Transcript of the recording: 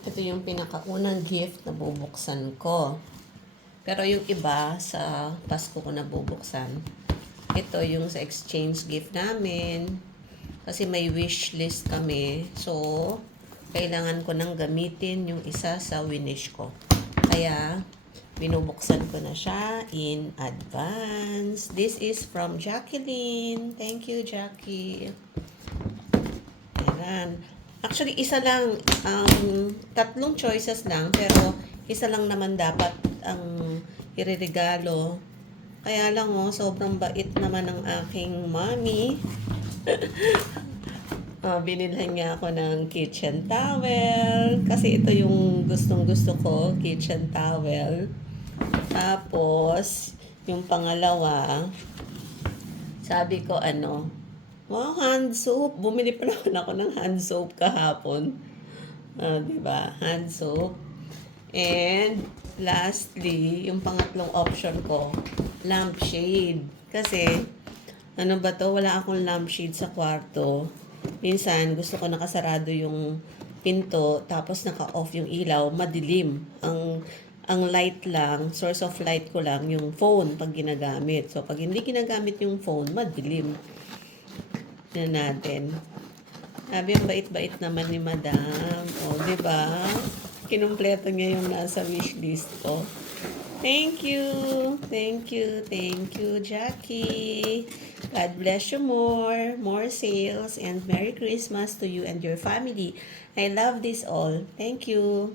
Ito yung pinakaunang gift na bubuksan ko. Pero yung iba, sa Pasko ko na bubuksan. Ito yung sa exchange gift namin. Kasi may wish list kami. So, kailangan ko nang gamitin yung isa sa winish ko. Kaya, binubuksan ko na siya in advance. This is from Jacqueline. Thank you, Jackie. Ayan. Actually, isa lang, tatlong choices lang, pero isa lang naman dapat ang ireregalo. Kaya lang sobrang bait naman ng aking mommy. Binilhan niya ako ng kitchen towel. Kasi ito yung gustong gusto ko, kitchen towel. Tapos, yung pangalawa, sabi ko wow, hand soap. Bumili pa naman ako ng hand soap kahapon. Diba? Hand soap. And, lastly, yung pangatlong option ko, lampshade. Kasi, ano ba to? Wala akong lampshade sa kwarto. Minsan, gusto ko nakasarado yung pinto, tapos naka-off yung ilaw, madilim. Ang light lang, source of light ko lang, yung phone pag ginagamit. So, pag hindi ginagamit yung phone, madilim na natin. Sabi, ang bait-bait naman ni Madam. O, di ba? Kinumpleto niya yung nasa wishlist ko. Thank you. Thank you. Thank you, Jackie. God bless you more. More sales. And Merry Christmas to you and your family. I love this all. Thank you.